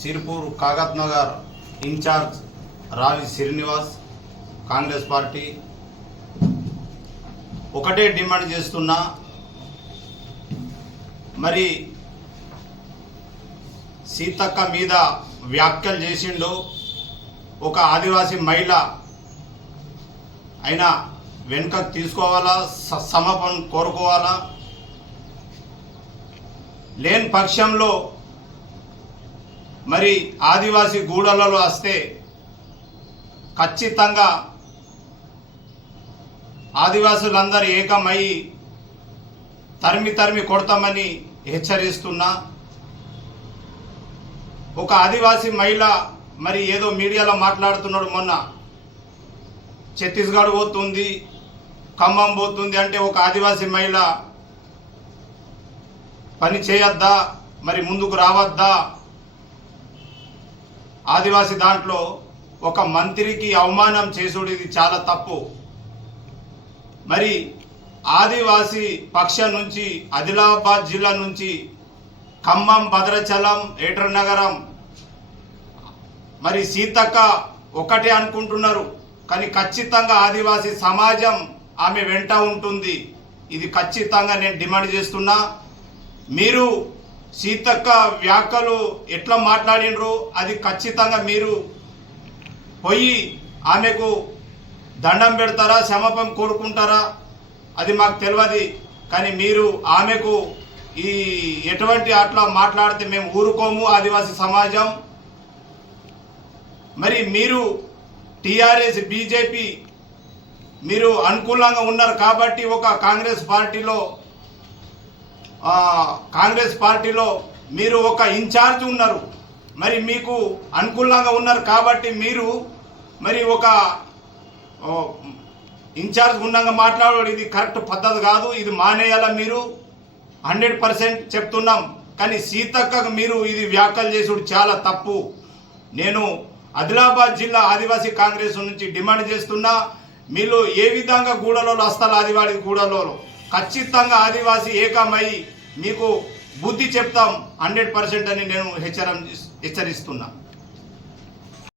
Sirpur కాగత్ Nagar incharge రావి Srinivas Congress party ఒకటే demand చేస్తున్నా. మరి సీతక్క మీద వ్యాఖ్యలు చేసిండు. ఒక ఆదివాసీ మహిళ అయినా వెనుకకు తీసుకోవాలా, క్షమాపణ కోరుకోవాలా. లేని పక్షంలో మరి ఆదివాసీ గూడలలో వస్తే ఖచ్చితంగా ఆదివాసులందరూ ఏకమై తరిమి కొడతామని హెచ్చరిస్తున్నా. ఒక ఆదివాసీ మహిళ మరి ఏదో మీడియాలో మాట్లాడుతున్నాడు, మొన్న ఛత్తీస్గఢ్ పోతుంది, ఖమ్మం పోతుంది అంటే ఒక ఆదివాసీ మహిళ పని చేయొద్దా, మరి ముందుకు రావద్దా? ఆదివాసీ దాంట్లో ఒక మంత్రికి అవమానం చేసుడు ఇది చాలా తప్పు. మరి ఆదివాసీ పక్షం నుంచి ఆదిలాబాద్ జిల్లా నుంచి ఖమ్మం, భద్రాచలం, ఏటర్ నగరం మరి సీతక్క ఒకటే అనుకుంటున్నారు, కానీ ఖచ్చితంగా ఆదివాసీ సమాజం ఆమె వెంట ఉంటుంది. ఇది ఖచ్చితంగా నేను డిమాండ్ చేస్తున్నా. మీరు సీతక్క వ్యాఖ్యలు ఎట్లా మాట్లాడినరు అది ఖచ్చితంగా మీరు పోయి ఆమెకు దండం పెడతారా, క్షమాపణ కోరుకుంటారా అది మాకు తెలియదు. కానీ మీరు ఆమెకు ఈ ఎటువంటి అట్లా మాట్లాడితే మేము ఊరుకోము ఆదివాసీ సమాజం. మరి మీరు టీఆర్ఎస్, బీజేపీ మీరు అనుకూలంగా ఉన్నారు కాబట్టి ఒక కాంగ్రెస్ పార్టీలో మీరు ఒక ఇన్ఛార్జ్ ఉన్నారు. మరి మీకు అనుకూలంగా ఉన్నారు కాబట్టి మీరు మరి ఒక ఇన్ఛార్జ్ ఉండగా మాట్లాడాడు. ఇది కరెక్ట్ పద్ధతి కాదు, ఇది మానేయాల. మీరు 100% చెప్తున్నాం. కానీ సీతక్కకు మీరు ఇది వ్యాఖ్యలు చేసుడు చాలా తప్పు. నేను ఆదిలాబాద్ జిల్లా ఆదివాసీ కాంగ్రెస్ నుంచి డిమాండ్ చేస్తున్నా. మీరు ఏ విధంగా గూడలో వస్తారు, ఆదివాసీ గూడలో ఖచ్చితంగా ఆదివాసీ ఏకమై మీకు బుద్ధి చెప్తాం 100% అని నేను హెచ్చరిస్తున్నా.